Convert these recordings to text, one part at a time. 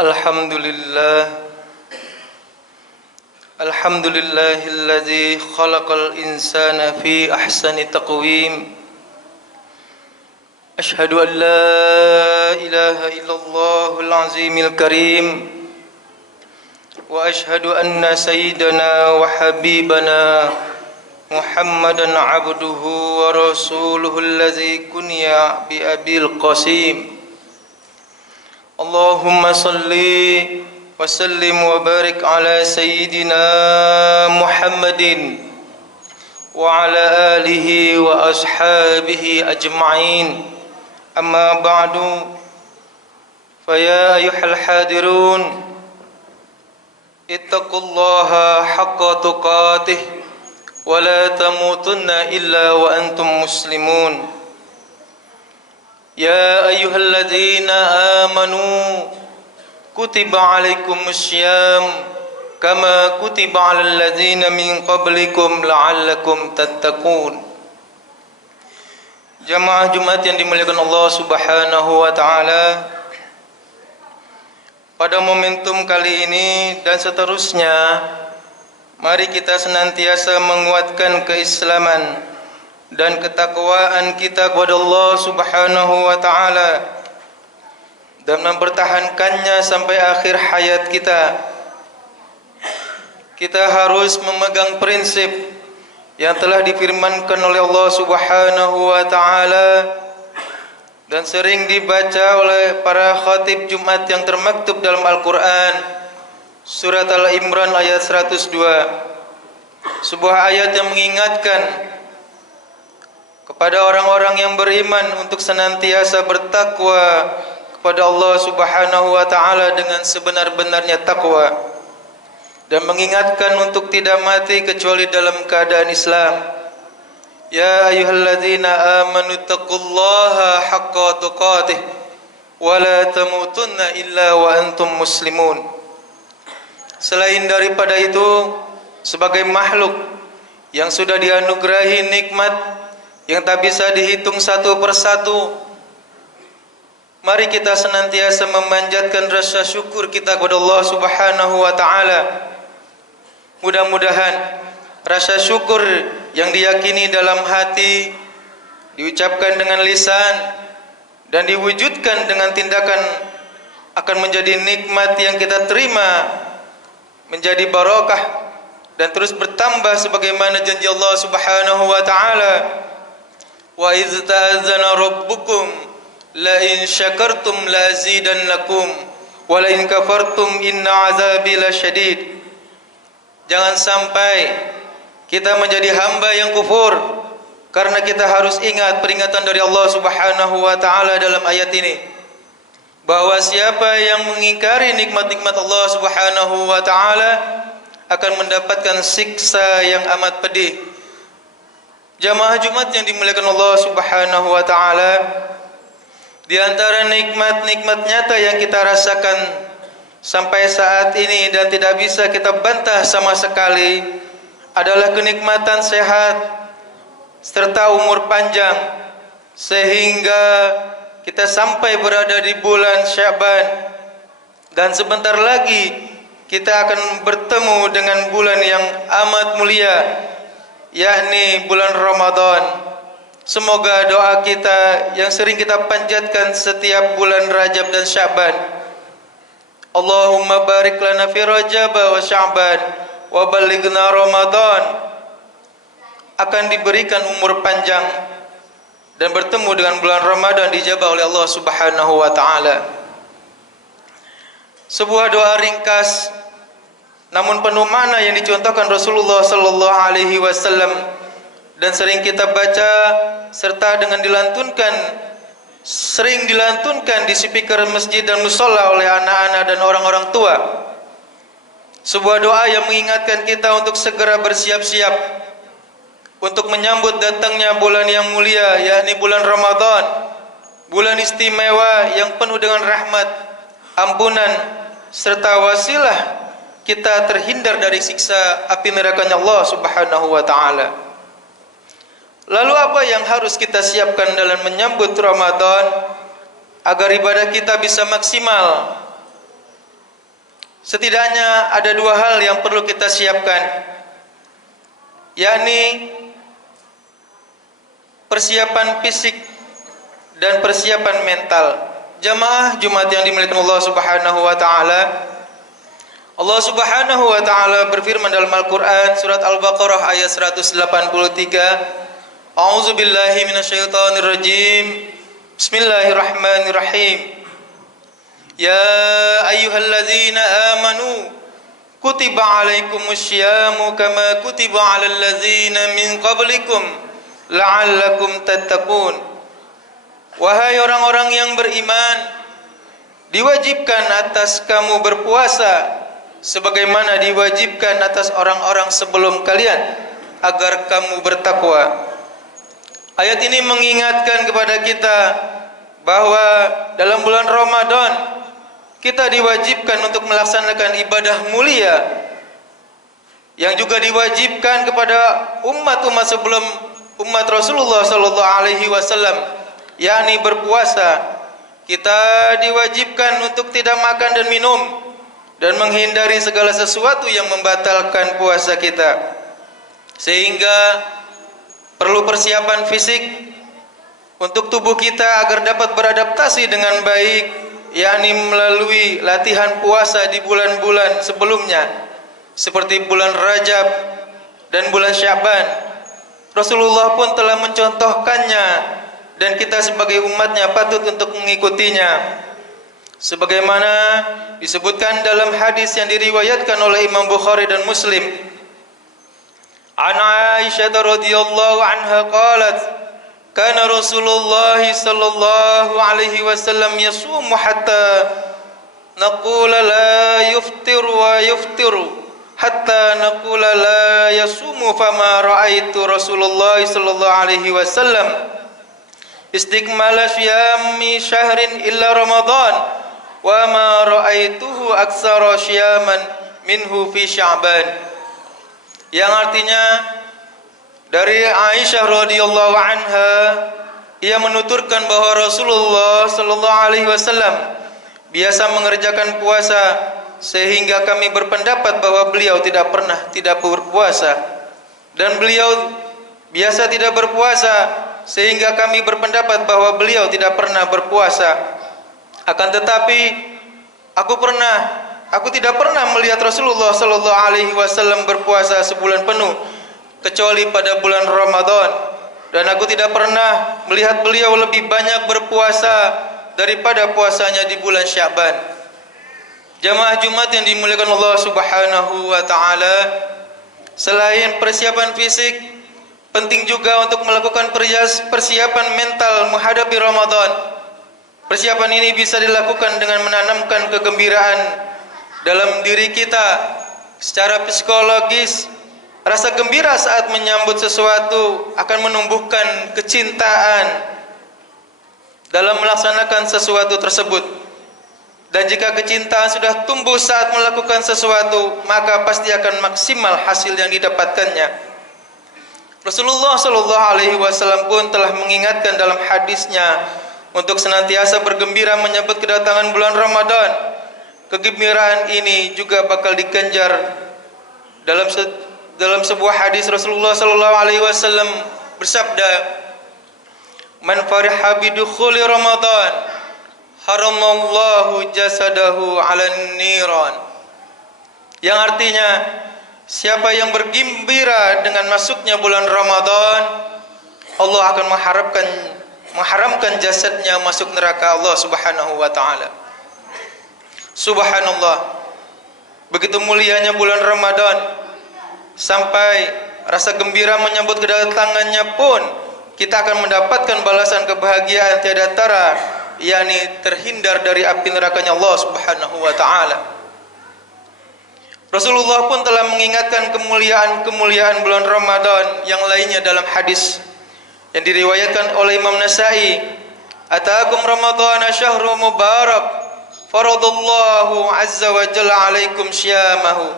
Alhamdulillah Alhamdulillahilladzi khalaqal insana fi ahsani taqwim. Ashhadu an la ilaha illallahul azimil karim. Wa ashhadu anna sayyidana wa habibana Muhammadan abduhu wa rasuluhu alladzi kunya bi abil qasim. Allahumma salli wa sallim wa barik ala sayyidina Muhammadin wa ala alihi wa ashabihi ajma'in. Amma ba'du, fa ya ayyuhal hadirun, ittaqullaha haqqa tuqatih wa la tamutunna illa wa antum muslimun. Ya ayyuhalladzina amanu kutiba alaikumussyam kama kutiba alal ladzina min qablikum la'allakum tattaqun. Jamaah Jumat yang dimuliakan Allah Subhanahu wa taala, pada momentum kali ini dan seterusnya, mari kita senantiasa menguatkan keislaman dan ketakwaan kita kepada Allah Subhanahu wa taala dan mempertahankannya sampai akhir hayat kita. Kita harus memegang prinsip yang telah difirmankan oleh Allah Subhanahu wa taala dan sering dibaca oleh para khatib Jumat yang termaktub dalam Al-Qur'an, surat Al-Imran ayat 102. Sebuah ayat yang mengingatkan kepada orang-orang yang beriman untuk senantiasa bertakwa kepada Allah Subhanahu wa taala dengan sebenar-benarnya takwa, dan mengingatkan untuk tidak mati kecuali dalam keadaan Islam. Ya ayyuhalladzina amanu taqullaha haqqa tuqatih wa la tamutunna illa wa antum muslimun. Selain daripada itu, sebagai makhluk yang sudah dianugerahi nikmat yang tak bisa dihitung satu persatu, mari kita senantiasa memanjatkan rasa syukur kita kepada Allah Subhanahu wa taala. Mudah-mudahan rasa syukur yang diyakini dalam hati, diucapkan dengan lisan, dan diwujudkan dengan tindakan akan menjadi nikmat yang kita terima, menjadi barakah dan terus bertambah sebagaimana janji Allah Subhanahu wa taala. Wa idz ta'azzana rabbukum la in syakartum la azidannakum wa la in kafartum inna azabi lasyadid. Jangan sampai kita menjadi hamba yang kufur, karena kita harus ingat peringatan dari Allah Subhanahu wa taala dalam ayat ini, bahwa siapa yang mengingkari nikmat-nikmat Allah Subhanahu wa taala akan mendapatkan siksa yang amat pedih. Jamaah Jumat yang dimuliakan Allah Subhanahu wa taala, di antara nikmat-nikmat nyata yang kita rasakan sampai saat ini dan tidak bisa kita bantah sama sekali adalah kenikmatan sehat serta umur panjang, sehingga kita sampai berada di bulan Sya'ban dan sebentar lagi kita akan bertemu dengan bulan yang amat mulia, yakni bulan Ramadan. Semoga doa kita yang sering kita panjatkan setiap bulan Rajab dan Sya'ban, Allahumma barik lana fi Rajab wa Sya'ban wa ballighna Ramadan, akan diberikan umur panjang dan bertemu dengan bulan Ramadan dijabah oleh Allah Subhanahu wa taala. Sebuah doa ringkas namun penuh makna yang dicontohkan Rasulullah sallallahu alaihi wasallam dan sering kita baca serta sering dilantunkan di speaker masjid dan mushola oleh anak-anak dan orang-orang tua. Sebuah doa yang mengingatkan kita untuk segera bersiap-siap untuk menyambut datangnya bulan yang mulia, yakni bulan Ramadan, bulan istimewa yang penuh dengan rahmat, ampunan serta wasilah kita terhindar dari siksa api nerakanya Allah Subhanahu wa taala. Lalu apa yang harus kita siapkan dalam menyambut Ramadan agar ibadah kita bisa maksimal? setidaknya ada dua hal yang perlu kita siapkan, yakni persiapan fisik dan persiapan mental. Jamaah Jumat yang dimuliakan Allah Subhanahu wa taala, Allah Subhanahu wa taala berfirman dalam Al-Qur'an surat Al-Baqarah ayat 183, A'udzu billahi minasyaitonir rajim. Bismillahirrahmanirrahim. Ya ayyuhalladzina amanu kutiba alaikumusyamu kama kutiba alal ladzina min qablikum la'allakum tattaqun. Wahai orang-orang yang beriman, diwajibkan atas kamu berpuasa sebagaimana diwajibkan atas orang-orang sebelum kalian agar kamu bertakwa. Ayat ini mengingatkan kepada kita bahwa dalam bulan Ramadan kita diwajibkan untuk melaksanakan ibadah mulia yang juga diwajibkan kepada umat-umat sebelum umat Rasulullah sallallahu alaihi wasallam, yakni berpuasa. Kita diwajibkan untuk tidak makan dan minum dan menghindari segala sesuatu yang membatalkan puasa kita, sehingga perlu persiapan fisik untuk tubuh kita agar dapat beradaptasi dengan baik, yakni melalui latihan puasa di bulan-bulan sebelumnya seperti bulan Rajab dan bulan Sya'ban. Rasulullah pun telah mencontohkannya dan kita sebagai umatnya patut untuk mengikutinya, sebagaimana disebutkan dalam hadis yang diriwayatkan oleh Imam Bukhari dan Muslim. An Aisyah radhiyallahu anha qalat, kana Rasulullah sallallahu alaihi wasallam yasumu hatta naqula la yuftir wa yuftiru hatta naqula la yasumu, fama ra'aitu Rasulullah sallallahu alaihi wasallam istikmala syiyami syahrin illa Ramadan wa ma ra'aituhu aktsara syiyaman minhu fi Sya'ban. Yang artinya dari Aisyah radhiyallahu anha, ia menuturkan bahwa Rasulullah sallallahu alaihi wasallam biasa mengerjakan puasa sehingga kami berpendapat bahwa beliau tidak pernah tidak berpuasa, dan beliau biasa tidak berpuasa sehingga kami berpendapat bahwa beliau tidak pernah berpuasa. Akan tetapi aku tidak pernah melihat Rasulullah sallallahu alaihi wasallam berpuasa sebulan penuh kecuali pada bulan Ramadan, dan aku tidak pernah melihat beliau lebih banyak berpuasa daripada puasanya di bulan Sya'ban. Jamaah Jumat yang dimuliakan Allah Subhanahu wa taala, selain persiapan fisik, penting juga untuk melakukan persiapan mental menghadapi Ramadan. Persiapan ini bisa dilakukan dengan menanamkan kegembiraan dalam diri kita secara psikologis. Rasa gembira saat menyambut sesuatu akan menumbuhkan kecintaan dalam melaksanakan sesuatu tersebut. Dan jika kecintaan sudah tumbuh saat melakukan sesuatu, maka pasti akan maksimal hasil yang didapatkannya. Rasulullah sallallahu alaihi wasallam pun telah mengingatkan dalam hadisnya untuk senantiasa bergembira menyambut kedatangan bulan Ramadan. Kegembiraan ini juga bakal dikenjar dalam sebuah hadis. Rasulullah sallallahu alaihi wasallam bersabda, "Man fariha bi dukhuli Ramadan, haramallahu jasadahu 'alan niran." Yang artinya, siapa yang bergembira dengan masuknya bulan Ramadan, Allah akan mengharamkan jasadnya masuk neraka Allah Subhanahu wa taala. Subhanallah, begitu mulianya bulan Ramadan, sampai rasa gembira menyambut kedatangannya pun kita akan mendapatkan balasan kebahagiaan tiada tara, yakni terhindar dari api nerakanya Allah Subhanahu wa taala. Rasulullah pun telah mengingatkan kemuliaan bulan Ramadan yang lainnya dalam hadis yang diriwayatkan oleh Imam Nasa'i, "Ataakum Ramadhana syahrun mubarak, faradallahu azza wa jalla alaikum syiyamahu,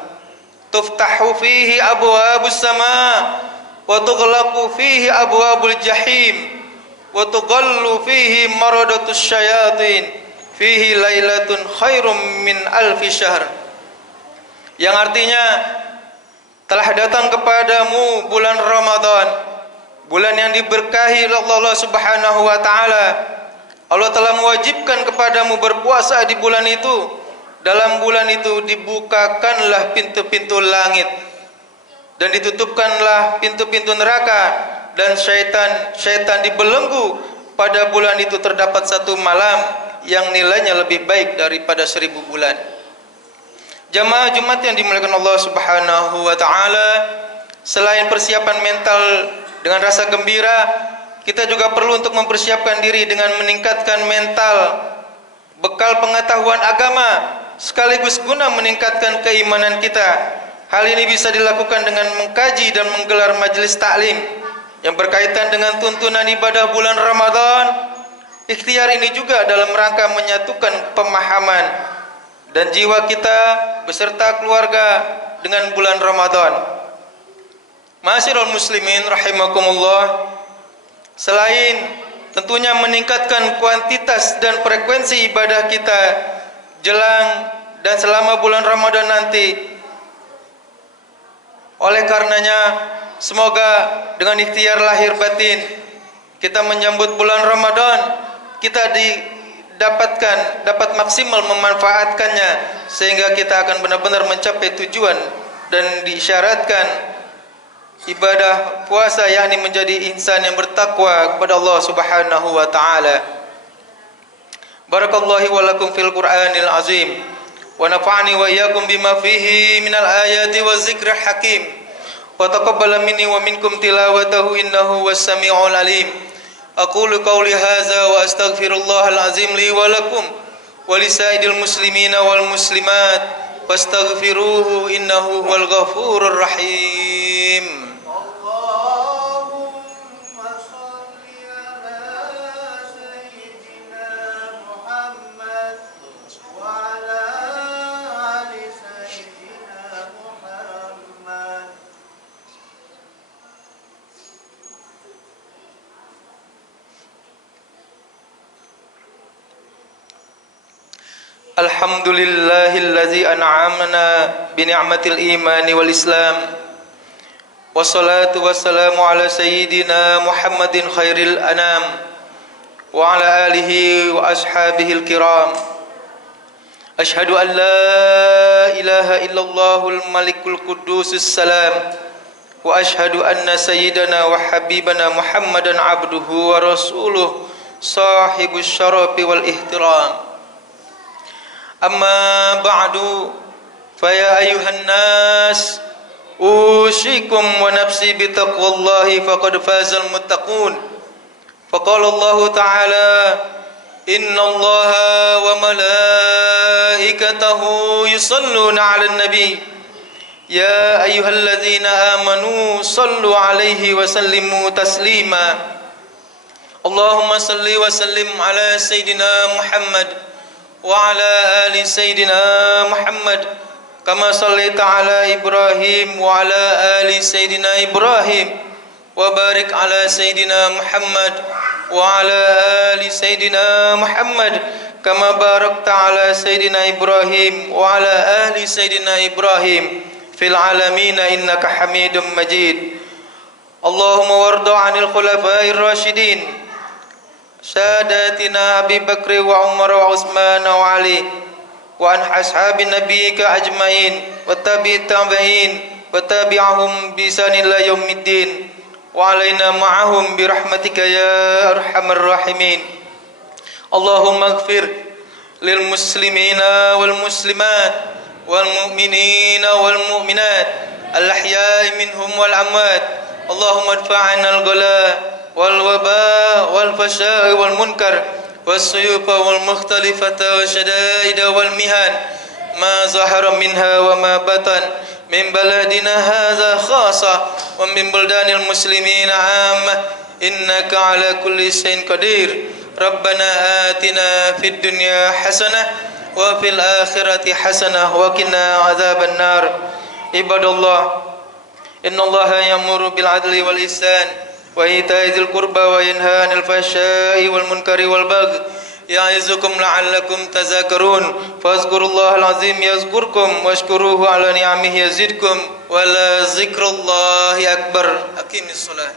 tuftahu fihi abwabus sama wa tughlaqu fihi abwabul jahim wa tughallu fihi maradatus syayatin, fihi lailatun khairum min alfi syahr, yang artinya telah datang kepadamu bulan Ramadan, bulan yang diberkahi oleh Allah Subhanahu wa taala. Allah telah mewajibkan kepadamu berpuasa di bulan itu. Dalam bulan itu dibukakanlah pintu-pintu langit dan ditutupkanlah pintu-pintu neraka, dan syaitan dibelenggu. Pada bulan itu terdapat satu malam yang nilainya lebih baik daripada 1000 bulan. Jamaah Jumat yang dimuliakan Allah Subhanahu wa taala, selain persiapan mental dengan rasa gembira, kita juga perlu untuk mempersiapkan diri dengan meningkatkan mental, bekal pengetahuan agama, sekaligus guna meningkatkan keimanan kita. Hal ini bisa dilakukan dengan mengkaji dan menggelar majelis taklim yang berkaitan dengan tuntunan ibadah bulan Ramadan. Ikhtiar ini juga dalam rangka menyatukan pemahaman dan jiwa kita beserta keluarga dengan bulan Ramadan. Ma'asyiral muslimin rahimakumullah, selain tentunya meningkatkan kuantitas dan frekuensi ibadah kita jelang dan selama bulan Ramadan nanti, oleh karenanya semoga dengan ikhtiar lahir batin kita menyambut bulan Ramadan, kita dapat maksimal memanfaatkannya sehingga kita akan benar-benar mencapai tujuan dan diisyaratkan ibadah puasa, yakni menjadi insan yang bertakwa kepada Allah Subhanahu wa taala. Barakallahu wa lakum fil Qur'anil azim wa nafa'ani wa iyyakum bima fihi minal ayati waz zikril hakim wa taqabbala minni wa minkum tilawatahu innahu was-sami'ul alim. Aqulu qawli hadza wa astaghfirullahal azim li wa lakum wa lisaidil muslimina wal muslimat fastaghfiruhu innahu huwal ghafurur rahim. Alhamdulillahillazi an'amana bi ni'matil imani wal islam. Wassalatu wassalamu ala sayyidina Muhammadin khairil anam wa ala alihi wa ashabihil kiram. Ashhadu an la ilaha illallahul malikul qudusus salam wa ashhadu anna sayyidana wa habibana Muhammadan abduhu wa rasuluh sahibus syarafi wal ihtiram. Amma ba'du, faya ayuhan nas, usikum wa nafsi bitaqwallahi faqad fazal muttaqun. Faqala Allah ta'ala, inna allaha wa malaikatahu yusalluna 'alan nabi ya ayyuhalladzina amanu sallu 'alaihi wa sallimu taslima. Allahumma salli wa sallim ala sayyidina Muhammad وعلى آل سيدنا محمد كما صليت على إبراهيم وعلى آل سيدنا إبراهيم وبارك على سيدنا محمد وعلى آل سيدنا محمد كما باركت على سيدنا إبراهيم وعلى آل سيدنا إبراهيم في العالمين إنك حميد مجيد. اللهم وارض عن الخلفاء الراشدين ساداتنا أبي بكر وعمر وعثمان وعلي وعن أصحاب نبيك أجمعين وتابع التابعين وتابعهم بإحسان إلى يوم الدين وعلينا معهم برحمتك يا أرحم الراحمين. اللهم اغفر للمسلمين والمسلمات والمؤمنين والمؤمنات الأحياء منهم والأموات. اللهم ادفع عنا الغلاء والوباء والفحشاء والمنكر والسيوف والمختلفة والشدائد والمهان ما ظهر منها وما بطن من بلدنا هذا خاصة ومن بلدان المسلمين عامة إنك على كل شيء قدير. ربنا آتنا في الدنيا حسنة وفي الآخرة حسنة وقنا عذاب النار. عباد الله إن الله يأمر بالعدل والإحسان وإيتاء ذي القربى وينهى عن الفحشاء والمنكر والبغي يعظكم لعلكم تذكرون فاذكروا الله العظيم يذكركم واشكروه على نعمه يزدكم ولذكر الله أكبر أقم الصلاة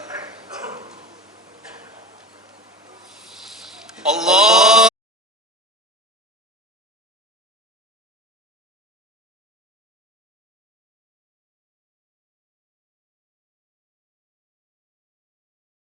الله